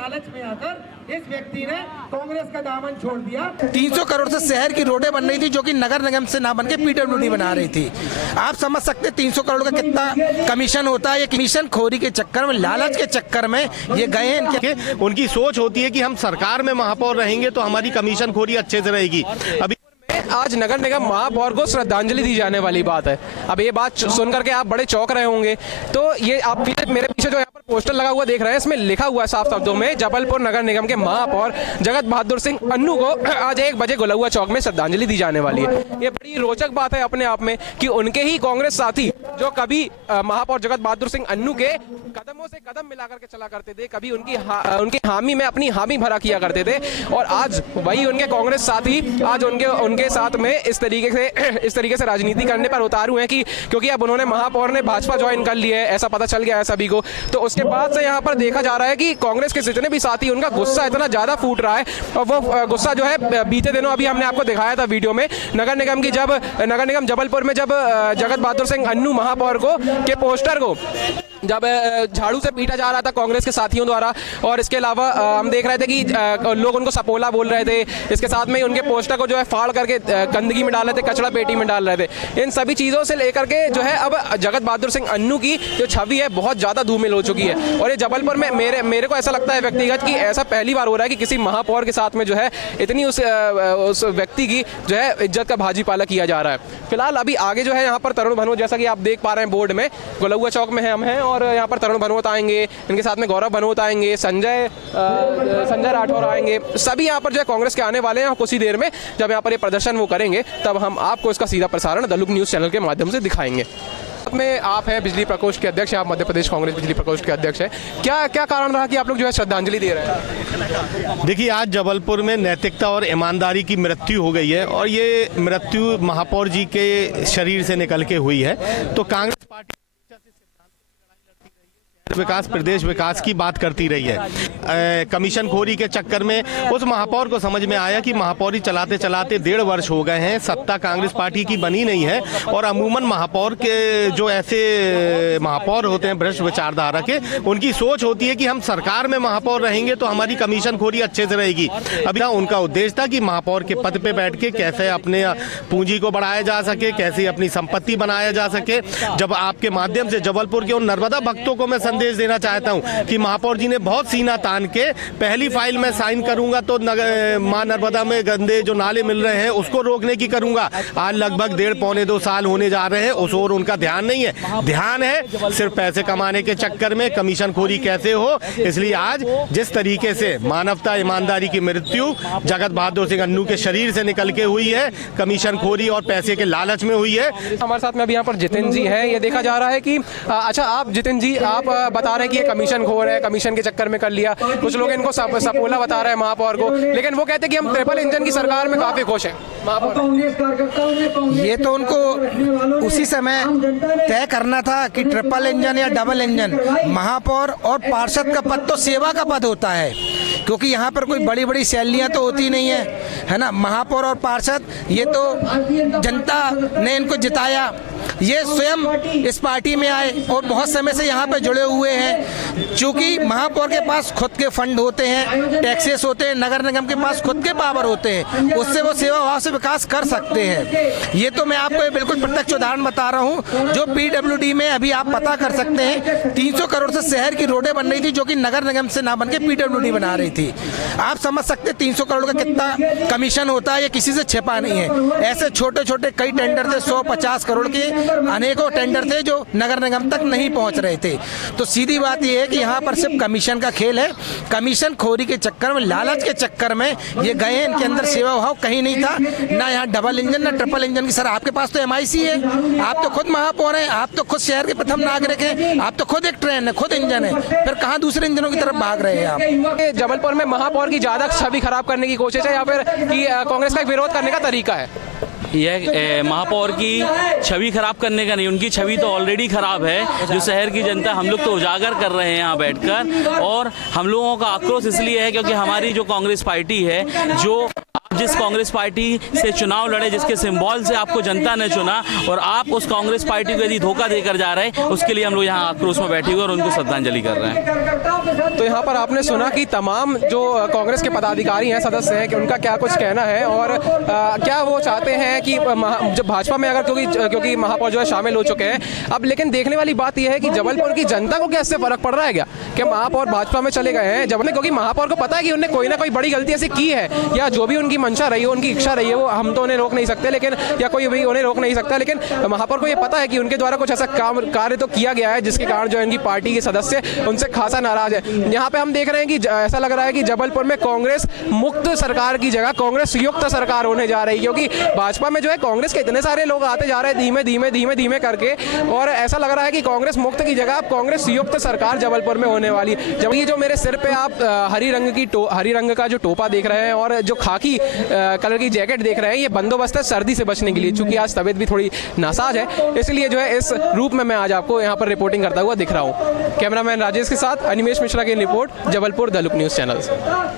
लालच में आकर इस व्यक्ति ने कांग्रेस का दामन छोड़ दिया। 300 करोड़ से शहर की रोडें बन रही थी जो कि नगर निगम से ना बन के पीडब्ल्यूडी बना रही थी। आप समझ सकते 300 करोड़ का कितना कमीशन होता है। ये कमीशन खोरी के चक्कर में, लालच के चक्कर में ये गए हैं। उनकी सोच होती है कि हम सरकार में महापौर रहेंगे तो हमारी कमीशन खोरी अच्छे से रहेगी। अभी आज नगर निगम महापौर को श्रद्धांजलि दी जाने वाली बात है। अब ये बात सुनकर के आप बड़े चौंक रहे होंगे। तो ये आप मेरे पीछे जो यहाँ पर पोस्टर लगा हुआ देख रहे हैं, इसमें लिखा हुआ है साफ शब्दों में, जबलपुर नगर निगम के महापौर जगत बहादुर सिंह अन्नू को आज 1 बजे गोलुआ चौक में श्रद्धांजलि दी जाने वाली है। ये बड़ी रोचक बात है अपने आप में कि उनके ही कांग्रेस साथी जो कभी महापौर जगत बहादुर सिंह अन्नू के कदमों से कदम मिलाकर के चला करते थे, कभी उनकी हामी में अपनी हामी भरा किया करते थे, और आज वही उनके कांग्रेस साथी आज उनके साथ में इस तरीके से राजनीति करने पर उतारू हैं कि क्योंकि अब उन्होंने महापौर ने भाजपा ज्वाइन कर ली है, ऐसा पता चल गया है सभी को। तो उसके बाद से यहाँ पर देखा जा रहा है कि कांग्रेस के जितने भी साथी, उनका गुस्सा इतना ज्यादा फूट रहा है, और वो गुस्सा जो है बीते दिनों अभी हमने आपको दिखाया था वीडियो में, नगर निगम जबलपुर में जब जगत बहादुर सिंह अन्नू महापौर के पोस्टर को जब झाड़ू से पीटा जा रहा था कांग्रेस के साथियों द्वारा, और इसके अलावा हम देख रहे थे कि लोग उनको सपोला बोल रहे थे, इसके साथ में उनके पोस्टर को जो है फाड़ करके गंदगी में डाल रहे थे, कचड़ा पेटी में डाल रहे थे। इन सभी चीज़ों से लेकर के जो है अब जगत बहादुर सिंह अन्नू की जो छवि है बहुत ज़्यादा धूमिल हो चुकी है। और ये जबलपुर में मेरे को ऐसा लगता है व्यक्तिगत कि ऐसा पहली बार हो रहा है कि किसी महापौर के साथ में जो है इतनी उस व्यक्ति की जो है इज्जत का भाजी पाला किया जा रहा है। फिलहाल अभी आगे जो है यहाँ पर तरुण भनोत, जैसा कि आप देख पा रहे हैं बोर्ड में, गोलुआ चौक में हम हैं, और यहाँ पर तरुण भनोत आएंगे, इनके साथ में गौरव भनोत आएंगे, संजय राठौर आएंगे, सभी यहाँ पर जो है कांग्रेस के आने वाले हैं। कुछ ही देर में जब यहाँ पर ये प्रदर्शन वो करेंगे तब हम आपको इसका सीधा प्रसारण द लुक न्यूज़ चैनल के माध्यम से दिखाएंगे। में आप हैं बिजली प्रकोष्ठ के अध्यक्ष, आप मध्य प्रदेश कांग्रेस बिजली प्रकोष्ठ के अध्यक्ष हैं। क्या कारण रहा कि आप लोग जो है श्रद्धांजलि दे रहे हैं? देखिए, आज जबलपुर में नैतिकता और ईमानदारी की मृत्यु हो गई है, और ये मृत्यु महापौर जी के शरीर से निकल के हुई है। तो कांग्रेस पार्टी विकास, प्रदेश विकास की बात करती रही है। कमीशन खोरी के चक्कर में उस महापौर को समझ में आया कि महापौरी चलाते चलाते 1.5 वर्ष हो गए हैं, सत्ता कांग्रेस पार्टी की बनी नहीं है, और अमूमन महापौर के जो ऐसे महापौर होते हैं भ्रष्ट विचारधारा के, उनकी सोच होती है कि हम सरकार में महापौर रहेंगे तो हमारी कमीशन खोरी अच्छे से रहेगी। अभी उनका उद्देश्य था कि महापौर के पद पे बैठ के कैसे अपने पूंजी को बढ़ाया जा सके, कैसे अपनी संपत्ति बनाया जा सके। जब आपके माध्यम से जबलपुर के उन नर्मदा भक्तों को मैं संदेश देना चाहता हूं कि महापौर जी ने बहुत सीना तान के पहली फाइल में साइन करूंगा तो मां नर्मदा में गंदे जो नाले मिल रहे हैं उसको रोकने की करूंगा। आज लगभग 1.5-2 साल होने जा रहे हैं, उस ओर उनका ध्यान नहीं है। ध्यान है सिर्फ पैसे कमाने के चक्कर में कमीशन खोरी कैसे हो। इसलिए आज जिस तरीके से मानवता ईमानदारी की मृत्यु जगत बहादुर सिंह अन्नू के शरीर से निकल के हुई है, कमीशन खोरी और पैसे के लालच में हुई है। हमारे साथ में अभी यहाँ पर जितिन जी है। ये देखा जा रहा है कि अच्छा, आप जितिन जी आप बता रहे हैं कि ये कमीशन खो रहे हैं, कमीशन के चक्कर में कर लिया, कुछ लोग इनको सपोला बता रहे हैं महापौर को, लेकिन वो कहते हैं कि हम ट्रिपल इंजन की सरकार में काफी खुश हैं। ये तो उनको उसी समय तय करना था कि ट्रिपल इंजन या डबल इंजन। महापौर और पार्षद का पद तो सेवा का पद होता है, क्योंकि यहाँ पर कोई बड़ी बड़ी सैलियाँ तो होती नहीं है ना। महापौर और पार्षद ये तो जनता ने इनको जिताया, ये स्वयं इस पार्टी में आए और बहुत समय से यहाँ पे जुड़े हुए हैं। चूंकि महापौर के पास खुद के फंड होते हैं, टैक्सेस होते हैं, नगर निगम के पास खुद के पावर होते हैं, उससे वो सेवा भाव से विकास कर सकते हैं। ये तो मैं आपको बिल्कुल प्रत्यक्ष उदाहरण बता रहा हूँ। जो पीडब्ल्यूडी में अभी आप पता कर सकते हैं 300 करोड़ से शहर की रोडें बन रही थी जो कि नगर निगम से ना बन के पीडब्ल्यूडी बना रही थी। आप समझ सकते 300 करोड़ का कितना कमीशन होता है, ये किसी से छिपा नहीं है। ऐसे छोटे छोटे कई टेंडर थे, 150 करोड़ के अनेकों टेंडर थे जो नगर निगम तक नहीं पहुंच रहे थे। तो सीधी बात यह है कि यहाँ पर सिर्फ कमीशन का खेल है। कमीशन खोरी के चक्कर में, लालच के चक्कर में ये गए हैं। इनके अंदर सेवा भाव कहीं नहीं था, ना यहाँ डबल इंजन ना ट्रिपल इंजन की। सर आपके पास तो MIC है, आप तो खुद महापौर हैं, आप तो खुद शहर के प्रथम नागरिक हैं, आप तो खुद एक ट्रेन है, खुद इंजन है, फिर कहाँ दूसरे इंजनों की तरफ भाग रहे हैं आप? जबलपुर में महापौर की ज्यादा छवि खराब करने की कोशिश है या फिर कि कांग्रेस का विरोध करने का तरीका है? यह महापौर की छवि खराब करने का नहीं, उनकी छवि तो ऑलरेडी खराब है। जो शहर की जनता, हम लोग तो उजागर कर रहे हैं यहाँ बैठकर, और हम लोगों का आक्रोश इसलिए है क्योंकि हमारी जो कांग्रेस पार्टी है, जो जिस कांग्रेस पार्टी से चुनाव लड़े, जिसके सिंबल से आपको जनता ने चुना, और आप उस कांग्रेस पार्टी को यदि धोखा देकर जा रहे हैं, उसके लिए हम लोग यहाँ आक्रोश में बैठे हुए और उनको श्रद्धांजलि कर रहे हैं। तो यहाँ पर आपने सुना कि तमाम जो कांग्रेस के पदाधिकारी हैं, सदस्य हैं, कि उनका क्या कुछ कहना है और क्या वो चाहते हैं कि जब भाजपा में अगर क्योंकि महापौर जो है शामिल हो चुके हैं अब, लेकिन देखने वाली बात यह है कि जबलपुर की जनता को क्या इससे फर्क पड़ रहा है क्या महापौर भाजपा में चले गए हैं जबलपुर, क्योंकि महापौर को पता है कि उन्हें कोई ना कोई बड़ी गलती ऐसी की है, या जो भी उनकी मंशा रही हो, उनकी इच्छा रही है, वो हम तो उन्हें रोक नहीं सकते, लेकिन या कोई भी उन्हें रोक नहीं सकता, लेकिन महापौर को ये पता है कि उनके द्वारा कुछ ऐसा कार्य तो किया गया है जिसके कारण जो इनकी पार्टी के सदस्य उनसे खासा नाराज है। यहाँ पे हम देख रहे हैं कि ऐसा लग रहा है कि जबलपुर में कांग्रेस मुक्त सरकार की जगह कांग्रेस युक्त सरकार होने जा रही है, क्योंकि भाजपा में जो है कांग्रेस के इतने सारे लोग आते जा रहे हैं धीमे धीमे करके, और ऐसा लग रहा है कि कांग्रेस मुक्त की जगह अब कांग्रेस युक्त सरकार जबलपुर में होने वाली। जब ये जो मेरे सिर पे आप हरी रंग का जो टोपा देख रहे हैं और जो खाकी कलर की जैकेट देख रहे हैं, ये बंदोबस्त है सर्दी से बचने के लिए, चूंकि आज तबीयत भी थोड़ी नासाज है, इसलिए जो है इस रूप में मैं आज आपको यहाँ पर रिपोर्टिंग करता हुआ दिख रहा हूँ। कैमरामैन राजेश के साथ अनिमेश मिश्रा की report, Jabalpur the look news channel से।